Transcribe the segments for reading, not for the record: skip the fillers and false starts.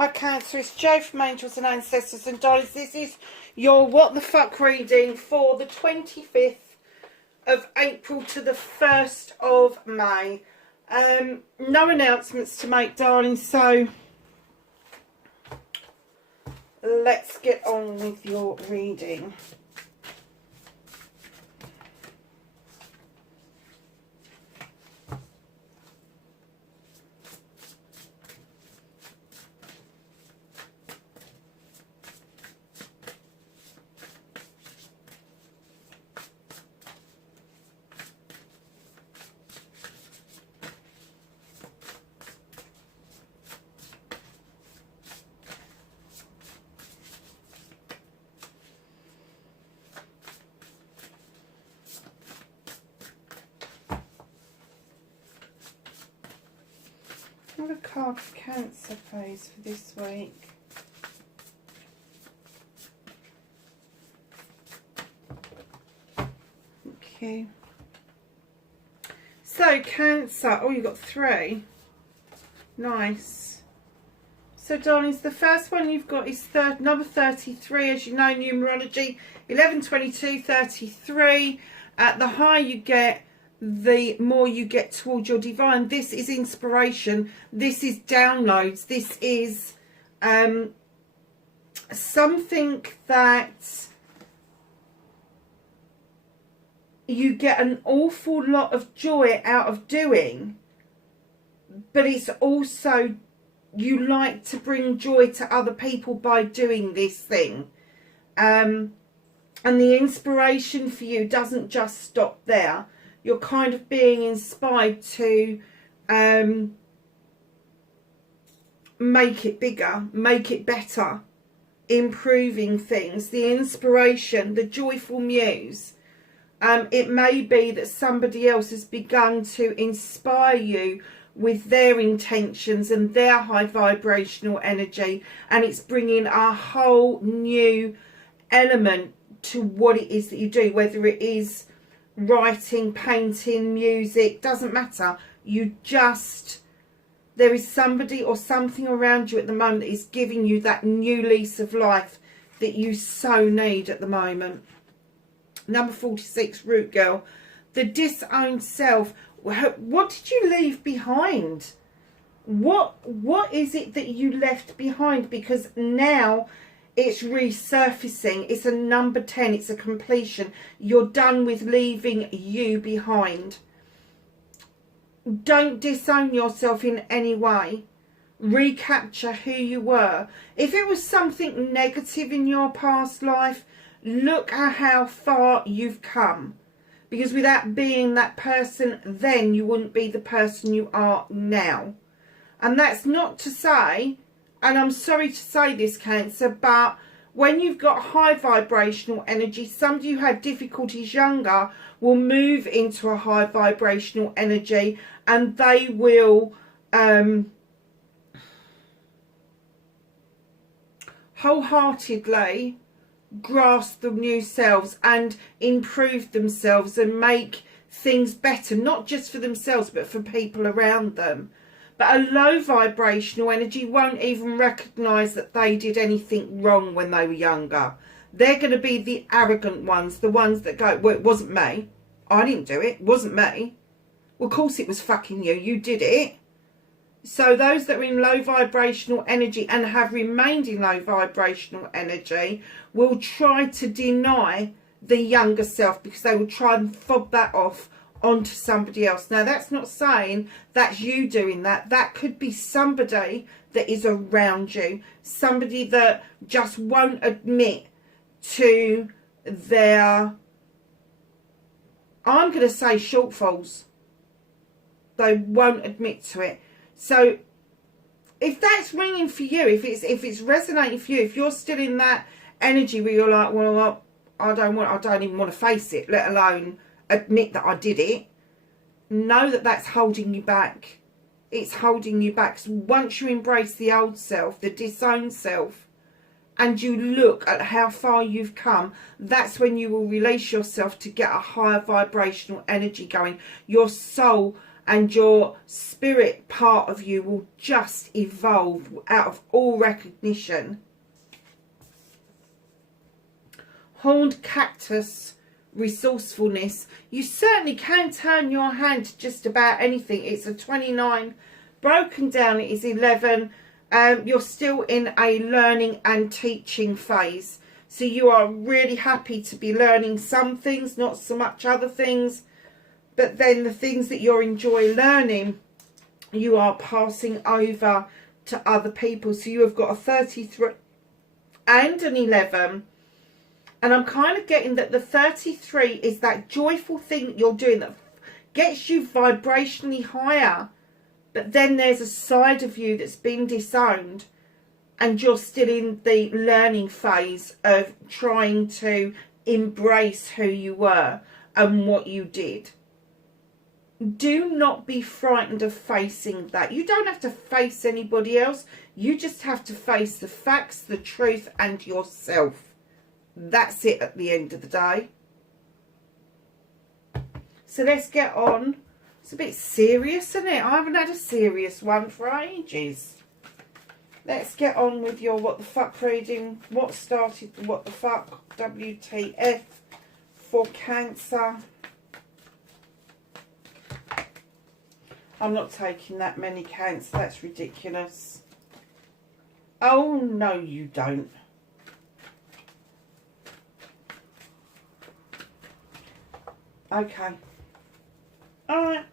Hi Cancer, it's Jo from Angels and Ancestors and Dollies. This is your What the Fuck reading for the 25th of April to the 1st of May. No announcements to make, darling, so let's get on with your reading. Another card for Cancer phase for this week. Okay. So Cancer, oh, you got 3. Nice. So darlings, the first one you've got is number 33, as you know, numerology, 11, 22, 33. At the higher you get, the more you get towards your divine. This is inspiration. This is downloads. This is something that you get an awful lot of joy out of doing, but it's also you like to bring joy to other people by doing this thing. And the inspiration for you doesn't just stop there. You're kind of being inspired to make it bigger, make it better, improving things. The inspiration, the joyful muse. It may be that somebody else has begun to inspire you with their intentions and their high vibrational energy, and it's bringing a whole new element to what it is that you do, whether it is writing, painting, music, doesn't matter. You just, there is somebody or something around you at the moment that is giving you that new lease of life that you so need at the moment. Number 46, Root Girl, the disowned self. What did you leave behind? What is it that you left behind? Because now it's resurfacing. It's a number 10. It's a completion. You're done with leaving you behind. Don't disown yourself in any way. Recapture who you were. If it was something negative in your past life, look at how far you've come. Because without being that person then, you wouldn't be the person you are now. And that's not to say, and I'm sorry to say this, Cancer, but when you've got high vibrational energy, somebody who had difficulties younger will move into a high vibrational energy, and they will wholeheartedly grasp the new selves and improve themselves and make things better, not just for themselves but for people around them. But a low vibrational energy won't even recognise that they did anything wrong when they were younger. They're going to be the arrogant ones, the ones that go, well, it wasn't me, I didn't do it, it wasn't me. Well, of course it was fucking you, you did it. So those that are in low vibrational energy and have remained in low vibrational energy will try to deny the younger self, because they will try and fob that off onto somebody else. Now, that's not saying that's you doing that. That could be somebody that is around you. Somebody that just won't admit to their, I'm going to say, shortfalls. They won't admit to it. So if that's ringing for you, if it's resonating for you, if you're still in that energy where you're like, well, I don't even want to face it, let alone admit that I did it, know that that's holding you back. It's holding you back. So once you embrace the old self, the disowned self, and you look at how far you've come, that's when you will release yourself to get a higher vibrational energy going. Your soul and your spirit part of you will just evolve out of all recognition. Horned cactus, resourcefulness. You certainly can turn your hand to just about anything. It's a 29. Broken down, it is 11. You're still in a learning and teaching phase. So you are really happy to be learning some things, not so much other things. But then the things that you enjoy learning, you are passing over to other people. So you have got a 33 and an 11. And I'm kind of getting that the 33 is that joyful thing that you're doing that gets you vibrationally higher. But then there's a side of you that's been disowned. And you're still in the learning phase of trying to embrace who you were and what you did. Do not be frightened of facing that. You don't have to face anybody else. You just have to face the facts, the truth, and yourself. That's it at the end of the day. So let's get on. It's a bit serious, isn't it? I haven't had a serious one for ages. Let's get on with your what the fuck reading. What started the what the fuck? WTF for Cancer. I'm not taking that many Cancer. That's ridiculous. Oh, no, you don't. Okay. All right.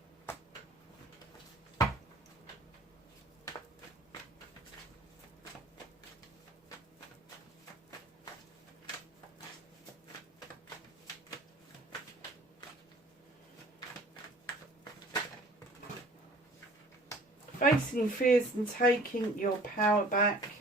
Facing fears and taking your power back.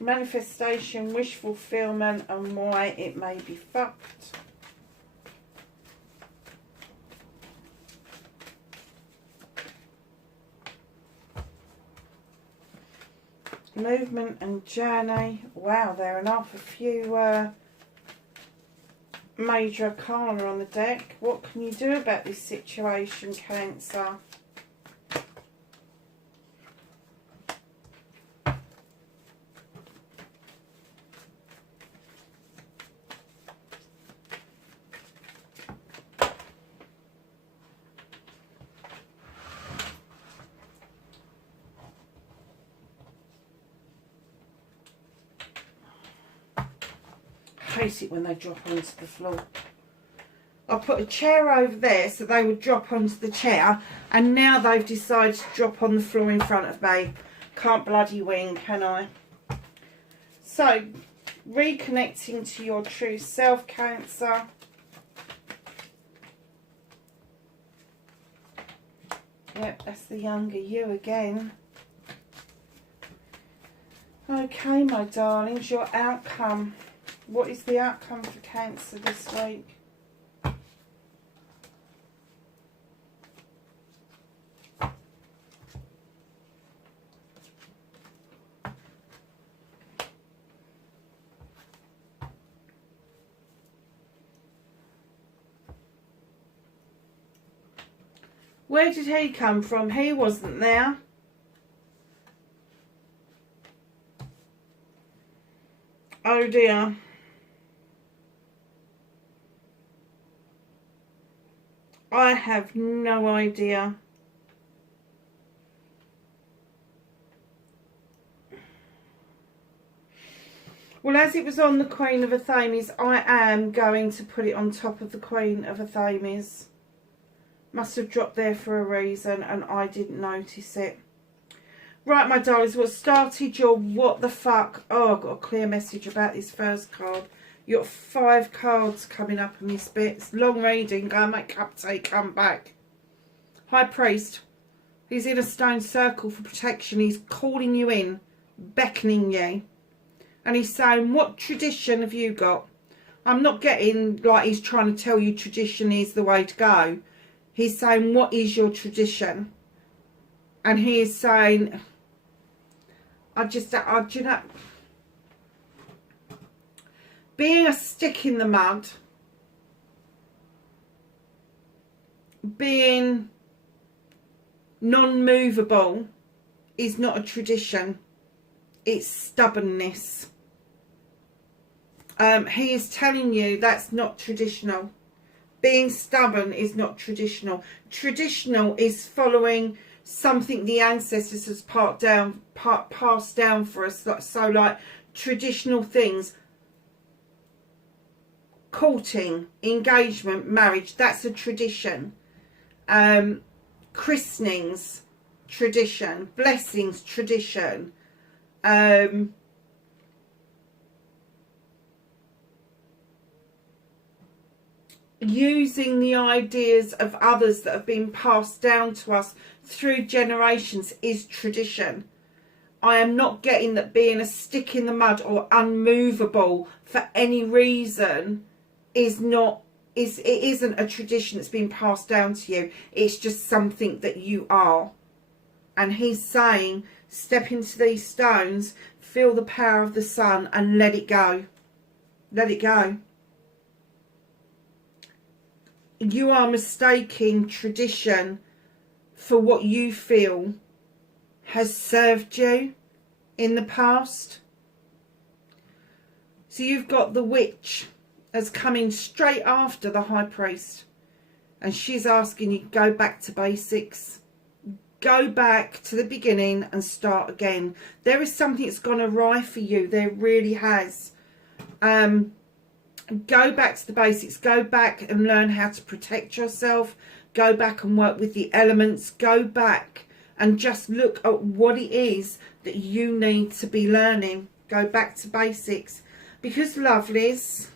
Manifestation, wish fulfillment, and why it may be fucked. Movement and journey. Wow, there are enough. A few major arcana on the deck. What can you do about this situation, Cancer? I hate it when they drop onto the floor. I put a chair over there so they would drop onto the chair, and now they've decided to drop on the floor in front of me. Can't bloody win, can I? So, reconnecting to your true self, Cancer. Yep, that's the younger you again. Okay, my darlings, your outcome. What is the outcome for Cancer this week? Where did he come from? He wasn't there. Oh dear. I have no idea. Well, as it was on the Queen of Athames, I am going to put it on top of the Queen of Athames. Must have dropped there for a reason and I didn't notice it. Right, my darlings, what started your what the fuck? Oh, I've got a clear message about this first card. You've got 5 cards coming up in this bit. It's long reading. Go and make a cup of tea, come back. High Priest. He's in a stone circle for protection. He's calling you in, beckoning you. And he's saying, what tradition have you got? I'm not getting like he's trying to tell you tradition is the way to go. He's saying, what is your tradition? And he is saying, do you know, Being a stick in the mud, being non-movable is not a tradition. It's stubbornness. He is telling you that's not traditional. Being stubborn is not traditional. Traditional is following something the ancestors has passed down for us. So like traditional things. Courting, engagement, marriage, that's a tradition. Christenings, tradition. Blessings, tradition. Using the ideas of others that have been passed down to us through generations is tradition. I am not getting that being a stick in the mud or unmovable for any reason it isn't a tradition that's been passed down to you. It's just something that you are. And he's saying, step into these stones, feel the power of the sun and let it go. Let it go. You are mistaking tradition for what you feel has served you in the past. So you've got the witch as coming straight after the high priest, and she's asking you, go back to basics, go back to the beginning and start again. There is something that's gone awry for you. There really has. Go back to the basics. Go back and learn how to protect yourself. Go back and work with the elements. Go back and just look at what it is that you need to be learning. Go back to basics. Because, lovelies,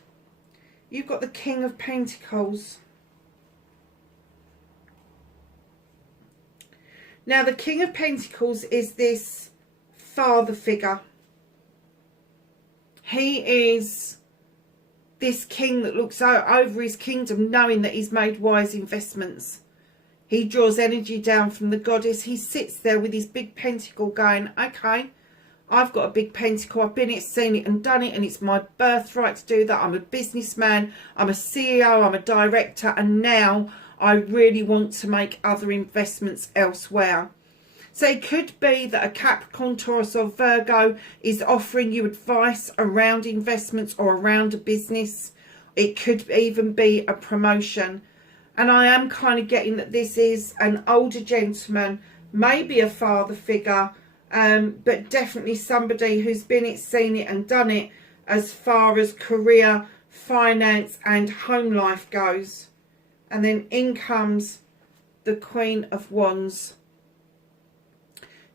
you've got the King of Pentacles. Now, the King of Pentacles is this father figure. He is this king that looks over his kingdom, knowing that he's made wise investments. He draws energy down from the goddess. He sits there with his big pentacle going, okay, I've got a big pentacle. I've been it, seen it and done it, and it's my birthright to do that. I'm a businessman. I'm a CEO. I'm a director. And now I really want to make other investments elsewhere. So it could be that a Capricorn, Taurus or Virgo is offering you advice around investments or around a business. It could even be a promotion. And I am kind of getting that this is an older gentleman, maybe a father figure, but definitely somebody who's been it, seen it and done it as far as career, finance and home life goes. And then in comes the Queen of Wands.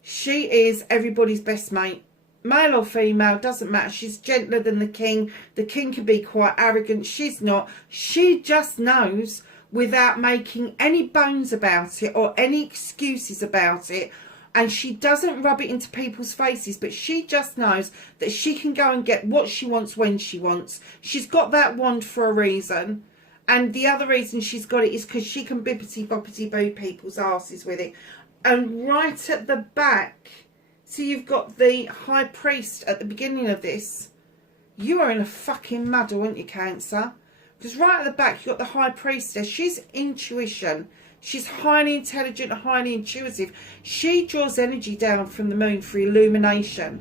She is everybody's best mate. Male or female, doesn't matter. She's gentler than the king. The king can be quite arrogant. She's not. She just knows, without making any bones about it or any excuses about it, and she doesn't rub it into people's faces, but she just knows that she can go and get what she wants when she wants. She's got that wand for a reason. And the other reason she's got it is because she can bippity-boppity-boo people's asses with it. And right at the back, so you've got the high priest at the beginning of this. You are in a fucking muddle, aren't you, Cancer? Because right at the back, you've got the high priestess. She's intuition. She's highly intelligent, highly intuitive. She draws energy down from the moon for illumination.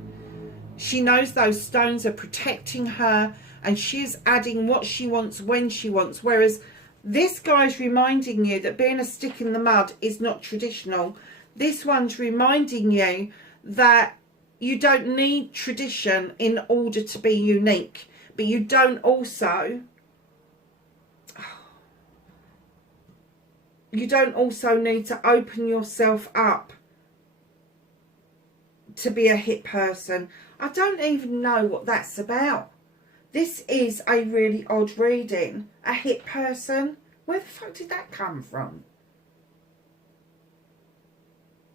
She knows those stones are protecting her, and she's adding what she wants when she wants. Whereas this guy's reminding you that being a stick in the mud is not traditional. This one's reminding you that you don't need tradition in order to be unique. But you don't also... You don't also need to open yourself up to be a hit person. I don't even know what that's about. This is a really odd reading. A hit person? Where the fuck did that come from?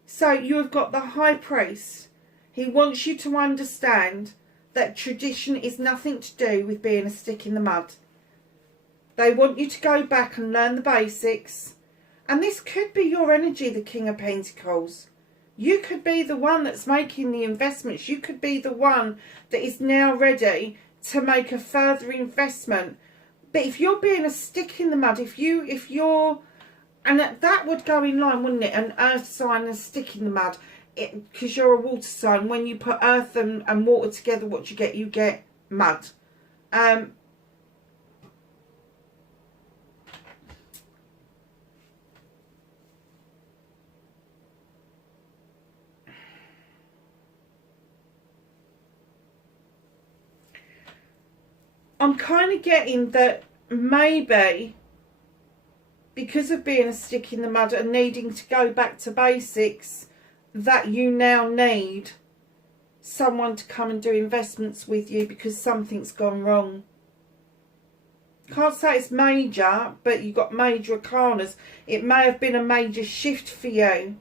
So you have got the high priest. He wants you to understand that tradition is nothing to do with being a stick in the mud. They want you to go back and learn the basics. And this could be your energy, the King of Pentacles. You could be the one that's making the investments. You could be the one that is now ready to make a further investment. But if you're being a stick in the mud, if you're, and that would go in line, wouldn't it? An earth sign and a stick in the mud, because you're a water sign. When you put earth and water together, what you get? You get mud. I'm kind of getting that maybe because of being a stick in the mud and needing to go back to basics, that you now need someone to come and do investments with you because something's gone wrong. Can't say it's major, but you've got major arcanas. It may have been a major shift for you,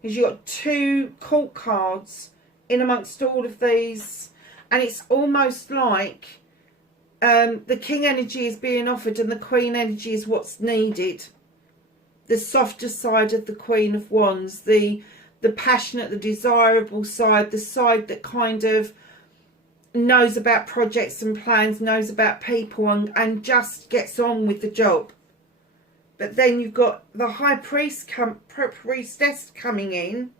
because you've got 2 court cards in amongst all of these, and it's almost like the king energy is being offered and the queen energy is what's needed. The softer side of the Queen of Wands, the passionate, the desirable side, the side that kind of knows about projects and plans, knows about people, and just gets on with the job. But then you've got the high priestess coming in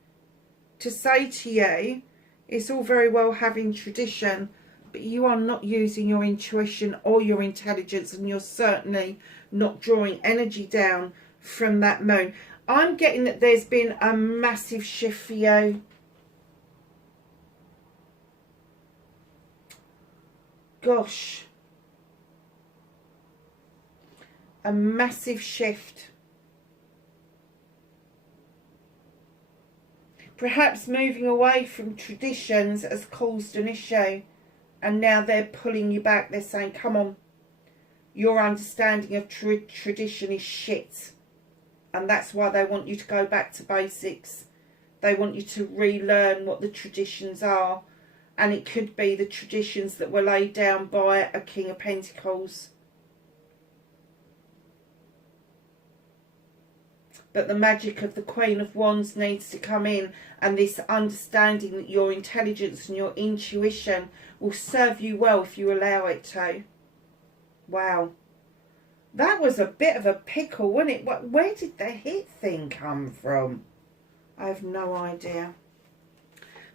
to say to you, it's all very well having tradition, but you are not using your intuition or your intelligence, and you're certainly not drawing energy down from that moon. I'm getting that there's been a massive shift for you. Gosh. A massive shift. Perhaps moving away from traditions has caused an issue. And now they're pulling you back. They're saying, come on, your understanding of tradition is shit. And that's why they want you to go back to basics. They want you to relearn what the traditions are. And it could be the traditions that were laid down by a King of Pentacles. But the magic of the Queen of Wands needs to come in, and this understanding that your intelligence and your intuition will serve you well if you allow it to. Wow. That was a bit of a pickle, wasn't it? Where did the hit thing come from? I have no idea.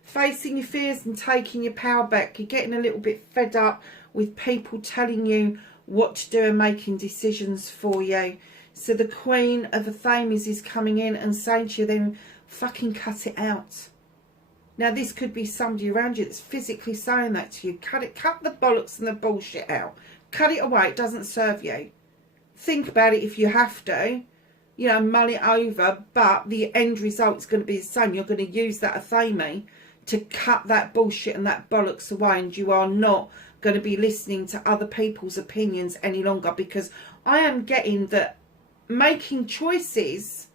Facing your fears and taking your power back. You're getting a little bit fed up with people telling you what to do and making decisions for you. So the Queen of the Thames is coming in and saying to you, then fucking cut it out. Now this could be somebody around you that's physically saying that to you. Cut the bollocks and the bullshit out. Cut it away. It doesn't serve you. Think about it if you have to. You know, mull it over. But the end result is going to be the same. You're going to use that athame to cut that bullshit and that bollocks away. And you are not going to be listening to other people's opinions any longer. Because I am getting that making choices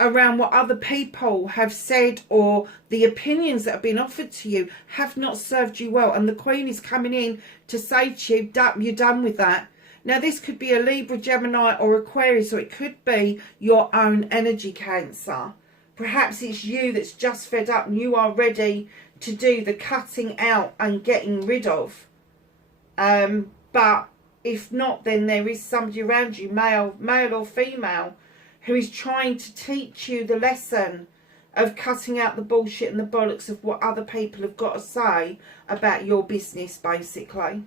around what other people have said or the opinions that have been offered to you have not served you well. And the Queen is coming in to say to you, you're done with that. Now this could be a Libra, Gemini or Aquarius, or it could be your own energy, Cancer. Perhaps it's you that's just fed up and you are ready to do the cutting out and getting rid of. But if not, then there is somebody around you, male or female, who is trying to teach you the lesson of cutting out the bullshit and the bollocks of what other people have got to say about your business, basically.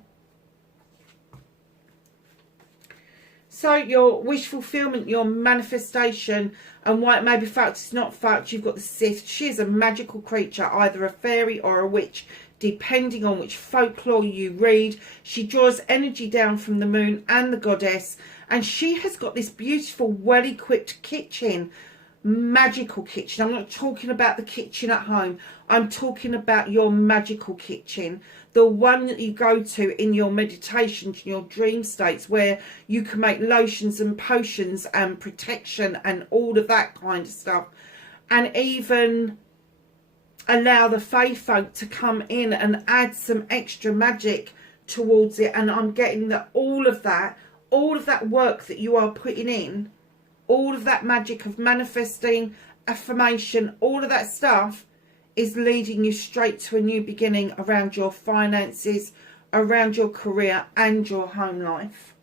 So your wish fulfillment, your manifestation, and why it may be fact, it's not fact, you've got the Sith. She is a magical creature, either a fairy or a witch, depending on which folklore you read. She draws energy down from the moon and the goddess, and she has got this beautiful, well-equipped kitchen, magical kitchen. I'm not talking about the kitchen at home. I'm talking about your magical kitchen, the one that you go to in your meditations, in your dream states, where you can make lotions and potions and protection and all of that kind of stuff, and even allow the fae folk to come in and add some extra magic towards it. And I'm getting that all of that work that you are putting in, all of that magic of manifesting, affirmation, all of that stuff is leading you straight to a new beginning around your finances, around your career and your home life.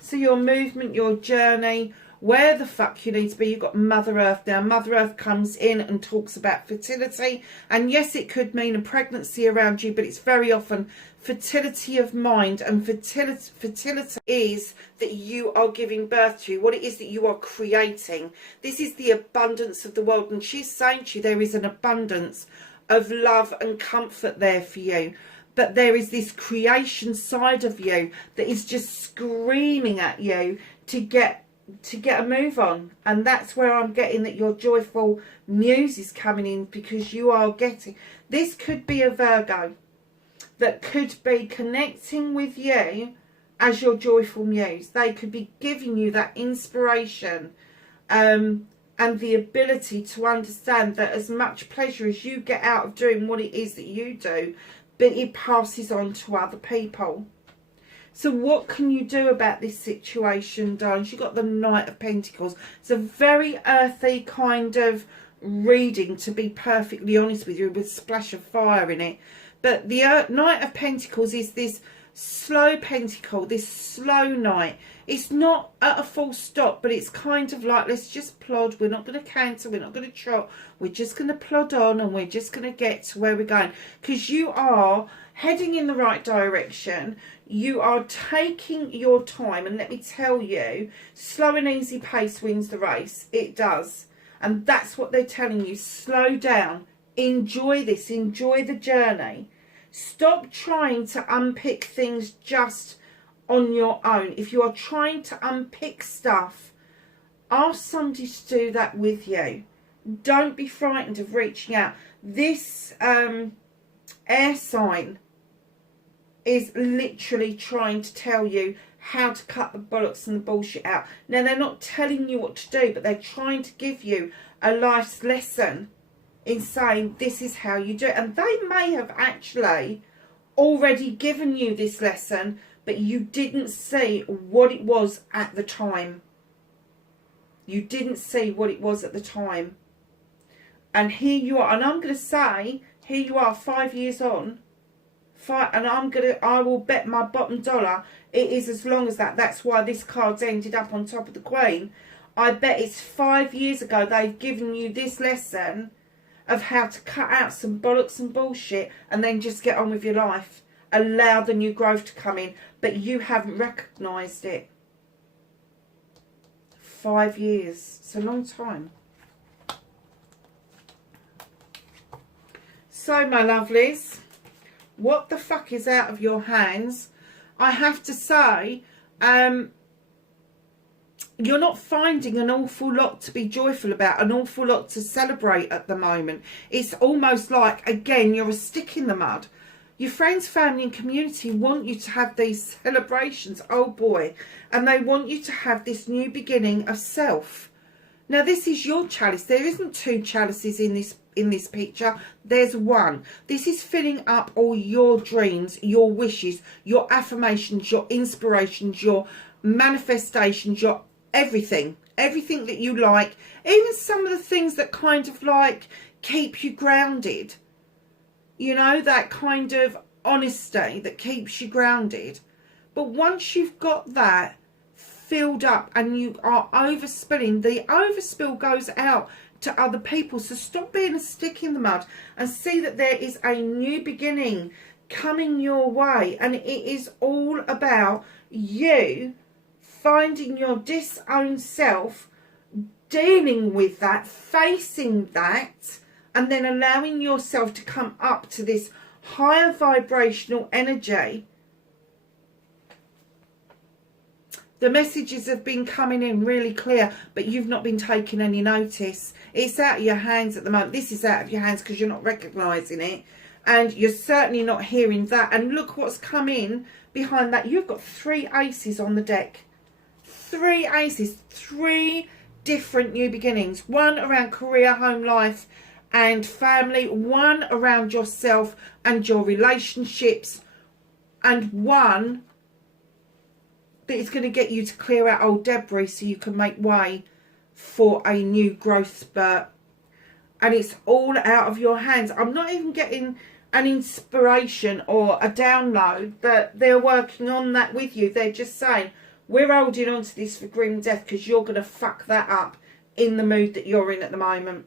So your movement, your journey, where the fuck you need to be. You've got Mother Earth now. Mother Earth comes in and talks about fertility. And yes, it could mean a pregnancy around you, but it's very often fertility of mind. And fertility is that you are giving birth to, what it is that you are creating. This is the abundance of the world. And she's saying to you, there is an abundance of love and comfort there for you. But there is this creation side of you that is just screaming at you to get a move on. And that's where I'm getting that your joyful muse is coming in, because you are getting, this could be a Virgo that could be connecting with you as your joyful muse. They could be giving you that inspiration and the ability to understand that as much pleasure as you get out of doing what it is that you do, but it passes on to other people. So what can you do about this situation, darlings? You've got the Knight of Pentacles. It's a very earthy kind of reading, to be perfectly honest with you, with a splash of fire in it. But the Knight of Pentacles is this slow pentacle, this slow knight. It's not at a full stop, but it's kind of like, let's just plod. We're not going to canter, we're not going to trot. We're just going to plod on, and we're just going to get to where we're going. Because you are heading in the right direction. You are taking your time, and let me tell you, slow and easy pace wins the race. It does. And that's what they're telling you. Slow down. Enjoy this. Enjoy the journey. Stop trying to unpick things just on your own. If you are trying to unpick stuff, ask somebody to do that with you. Don't be frightened of reaching out. This air sign is literally trying to tell you how to cut the bollocks and the bullshit out. Now, they're not telling you what to do, but they're trying to give you a life's lesson in saying this is how you do it. And they may have actually already given you this lesson, but you didn't see what it was at the time. You didn't see what it was at the time. And here you are. And I'm going to say, here you are 5 years on. And I will bet my bottom dollar it is as long as that. That's why this card's ended up on top of the Queen. I bet it's 5 years ago they've given you this lesson of how to cut out some bollocks and bullshit and then just get on with your life. Allow the new growth to come in. But you haven't recognised it. 5 years. It's a long time. So, my lovelies, what the fuck is out of your hands? I have to say, you're not finding an awful lot to be joyful about, an awful lot to celebrate at the moment. It's almost like, again, you're a stick in the mud. Your friends, family and community want you to have these celebrations, oh boy, and they want you to have this new beginning of self. Now, this is your chalice. There isn't two chalices in this picture. There's one. This is filling up all your dreams, your wishes, your affirmations, your inspirations, your manifestations, your everything that you like, even some of the things that kind of like keep you grounded, you know, that kind of honesty that keeps you grounded. But once you've got that filled up and you are overspilling, the overspill goes out to other people. So stop being a stick in the mud and see that there is a new beginning coming your way, and it is all about you finding your disowned self, dealing with that, facing that, and then allowing yourself to come up to this higher vibrational energy. The messages have been coming in really clear, but you've not been taking any notice. It's out of your hands at the moment. This is out of your hands because you're not recognising it. And you're certainly not hearing that. And look what's come in behind that. You've got 3 aces on the deck. 3 aces, 3 different new beginnings. One around career, home life and family. One around yourself and your relationships. And one that is going to get you to clear out old debris so you can make way for a new growth spurt. And it's all out of your hands. I'm not even getting an inspiration or a download, that they're working on that with you. They're just saying, we're holding on to this for grim death because you're going to fuck that up in the mood that you're in at the moment.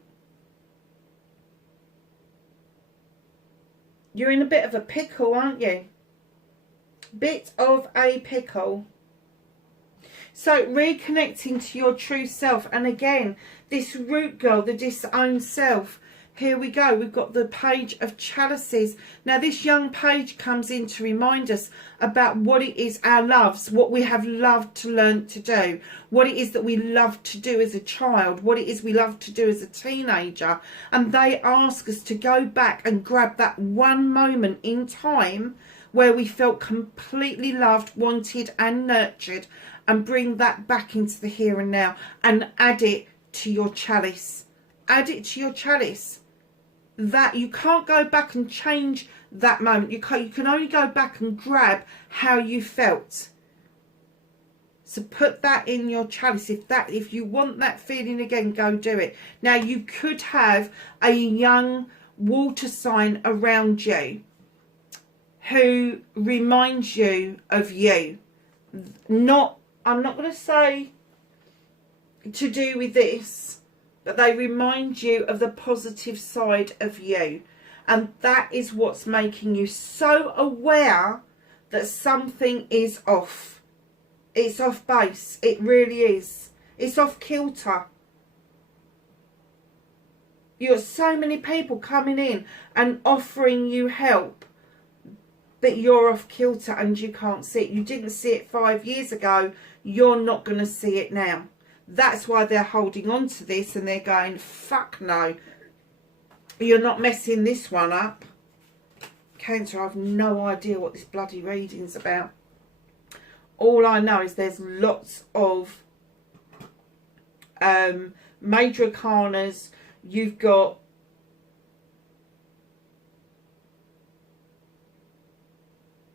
You're in a bit of a pickle, aren't you? Bit of a pickle. So reconnecting to your true self. And again, this root girl, the disowned self. Here we go. We've got the Page of Chalices. Now this young page comes in to remind us about what it is, our loves, what we have loved to learn to do, what it is that we loved to do as a child, what it is we love to do as a teenager. And they ask us to go back and grab that one moment in time where we felt completely loved, wanted and nurtured, and bring that back into the here and now and add it to your chalice. Add it to your chalice. That you can't go back and change that moment. You can only go back and grab how you felt. So put that in your chalice. If you want that feeling again, go do it. Now you could have a young water sign around you who reminds you of you. I'm not going to say to do with this, but they remind you of the positive side of you. And that is what's making you so aware that something is off. It's off base. It really is. It's off kilter. You've got so many people coming in and offering you help, but you're off kilter and you can't see it. You didn't see it 5 years ago. You're not going to see it now. That's why they're holding on to this and they're going, fuck no. You're not messing this one up. Cancer, I have no idea what this bloody reading's about. All I know is there's lots of major arcanas. You've got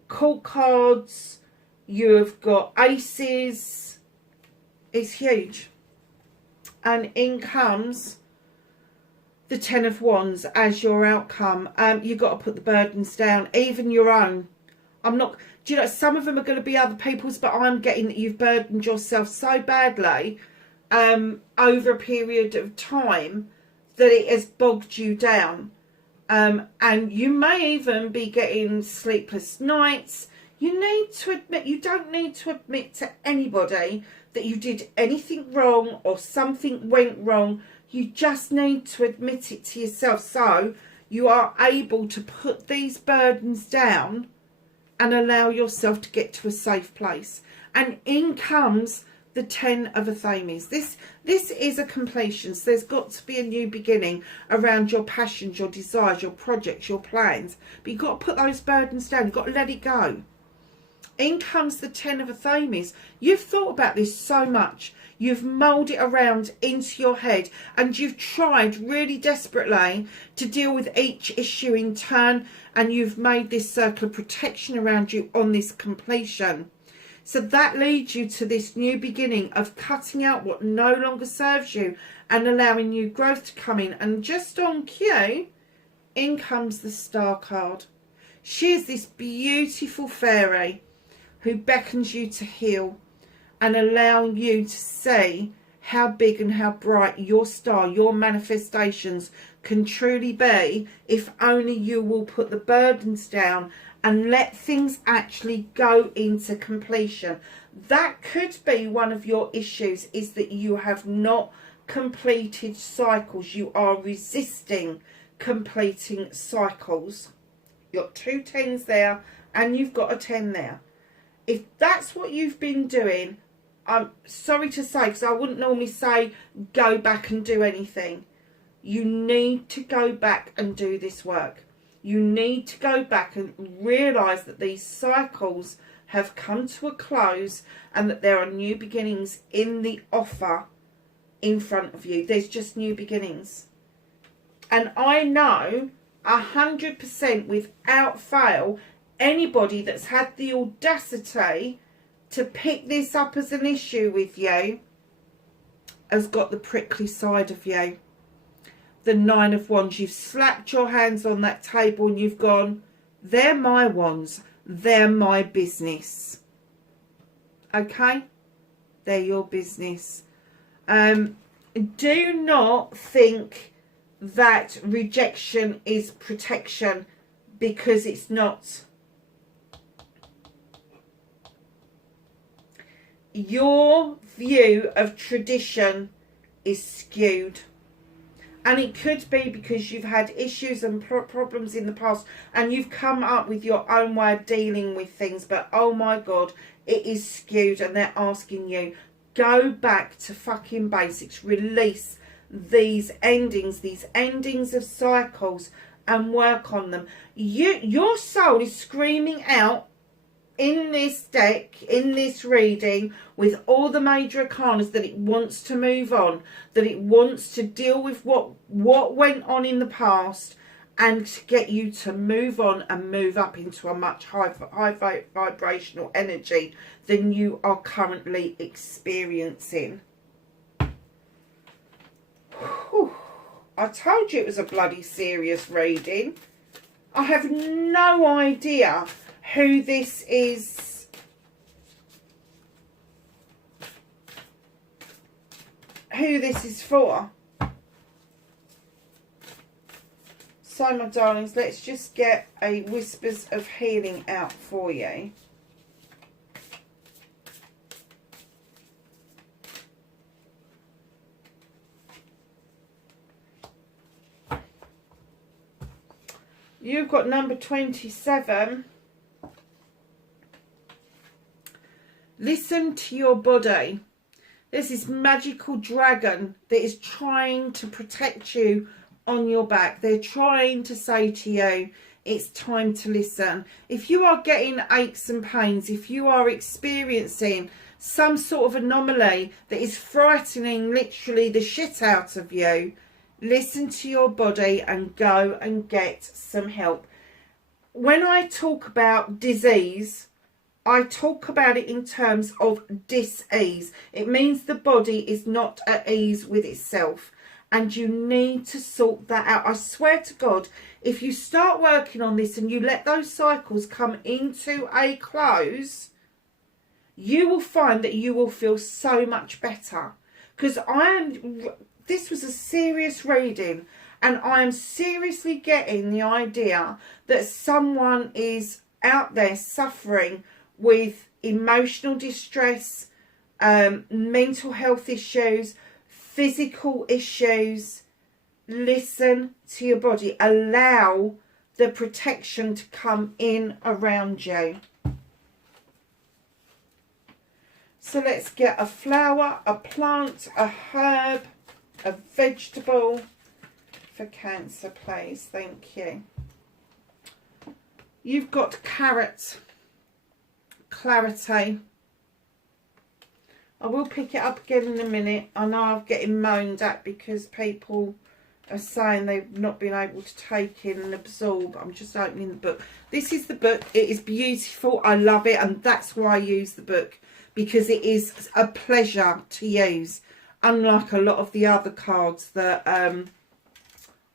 court cards. You've got aces. It's huge. And in comes the Ten of Wands as your outcome. You've got to put the burdens down, even your own. Do you know, some of them are going to be other people's, but I'm getting that you've burdened yourself so badly over a period of time that it has bogged you down. And you may even be getting sleepless nights. You don't need to admit to anybody that you did anything wrong or something went wrong. You just need to admit it to yourself, so you are able to put these burdens down and allow yourself to get to a safe place. And in comes the Ten of Athames. This is a completion. So there's got to be a new beginning around your passions, your desires, your projects, your plans. But you've got to put those burdens down. You've got to let it go. In comes the Ten of Athames. You've thought about this so much. You've mulled it around into your head and you've tried really desperately to deal with each issue in turn, and you've made this circle of protection around you on this completion. So that leads you to this new beginning of cutting out what no longer serves you and allowing new growth to come in. And just on cue, in comes the Star card. She is this beautiful fairy who beckons you to heal and allowing you to see how big and how bright your star, your manifestations can truly be, if only you will put the burdens down and let things actually go into completion. That could be one of your issues, is that you have not completed cycles. You are resisting completing cycles. You've got 2 10s there and you've got a 10 there. If that's what you've been doing, I'm sorry to say, because I wouldn't normally say go back and do anything. You need to go back and do this work. You need to go back and realise that these cycles have come to a close and that there are new beginnings in the offer in front of you. There's just new beginnings. And I know 100% without fail, anybody that's had the audacity to pick this up as an issue with you has got the prickly side of you. the Nine of Wands. You've slapped your hands on that table and you've gone, they're my wands, they're my business. Okay? They're your business. Do not think that rejection is protection, because it's not. Your view of tradition is skewed. And it could be because you've had issues and problems in the past and you've come up with your own way of dealing with things. But oh my God, it is skewed, and they're asking you, go back to fucking basics. Release these endings of cycles, and work on them. Your soul is screaming out in this deck, in this reading, with all the major arcanas, that it wants to move on, that it wants to deal with what went on in the past, and to get you to move on and move up into a much high vibrational energy than you are currently experiencing. Whew. I told you it was a bloody serious reading. I have no idea who this is. Who this is for. So, my darlings, let's just get a Whispers of Healing out for you. You've got number 27. Listen to your body. There's this magical dragon that is trying to protect you on your back. They're trying to say to you, it's time to listen. If you are getting aches and pains, if you are experiencing some sort of anomaly that is frightening literally the shit out of you, listen to your body and go and get some help. When I talk about disease, I talk about it in terms of dis-ease. It means the body is not at ease with itself, and you need to sort that out. I swear to God, if you start working on this and you let those cycles come into a close, you will find that you will feel so much better. Because this was a serious reading, and I am seriously getting the idea that someone is out there suffering with emotional distress, mental health issues, physical issues. Listen to your body. Allow the protection to come in around you. So let's get a flower, a plant, a herb, a vegetable for Cancer, please. Thank you. You've got carrot. Clarity. I will pick it up again in a minute. I know I'm getting moaned at because people are saying they've not been able to take in and absorb. I'm just opening the book. This is the book. It is beautiful. I love it, and that's why I use the book, because it is a pleasure to use, unlike a lot of the other cards that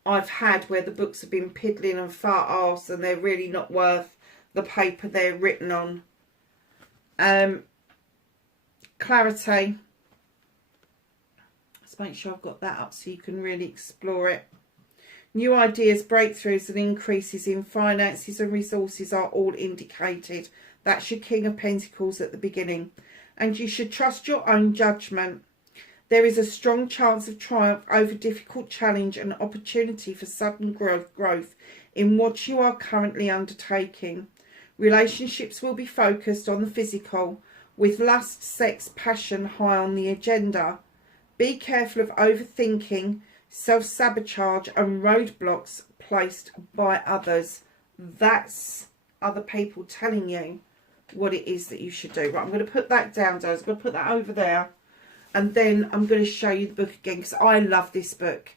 I've had where the books have been piddling and fart arse and they're really not worth the paper they're written on. Clarity. Let's make sure I've got that up so you can really explore it. New ideas, breakthroughs and increases in finances and resources are all indicated. That's your King of Pentacles at the beginning. And you should trust your own judgment. There is a strong chance of triumph over difficult challenge and opportunity for sudden growth in what you are currently undertaking. Relationships will be focused on the physical, with lust, sex, passion high on the agenda. Be careful of overthinking, self-sabotage and roadblocks placed by others. That's other people telling you what it is that you should do. Right, I'm going to put that down, guys. I'm going to put that over there. And then I'm going to show you the book again, because I love this book.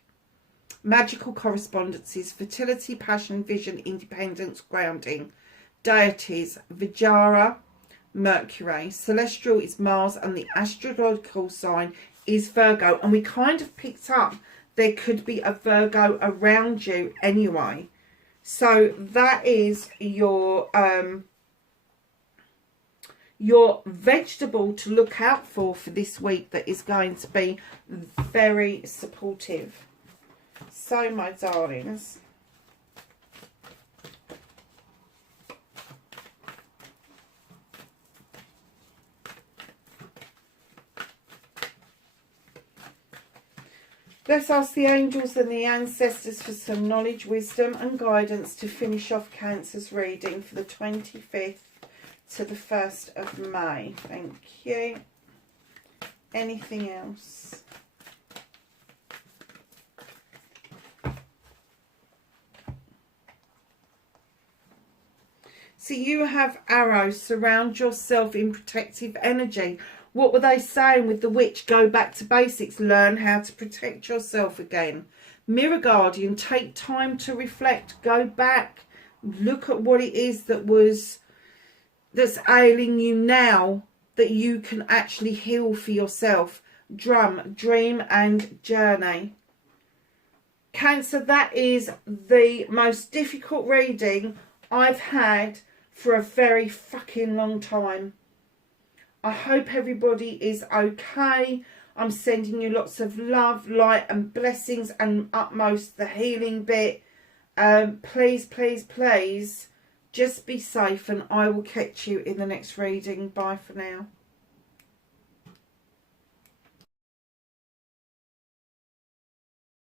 Magical correspondences, fertility, passion, vision, independence, grounding. Deities, Vajra, Mercury. Celestial is Mars, and the astrological sign is Virgo. And we kind of picked up there could be a Virgo around you anyway. So that is your vegetable to look out for this week, that is going to be very supportive. So, my darlings, let's ask the angels and the ancestors for some knowledge, wisdom and guidance to finish off Cancer's reading for the 25th to the 1st of May. Thank you. Anything else? So you have arrows. Surround yourself in protective energy. What were they saying with the witch? Go back to basics. Learn how to protect yourself again. Mirror Guardian, take time to reflect. Go back. Look at what it is that's ailing you now, that you can actually heal for yourself. Drum, dream and journey. Cancer, that is the most difficult reading I've had for a very fucking long time. I hope everybody is okay. I'm sending you lots of love, light and blessings, and utmost the healing bit. Please, please, please, just be safe, and I will catch you in the next reading. Bye for now.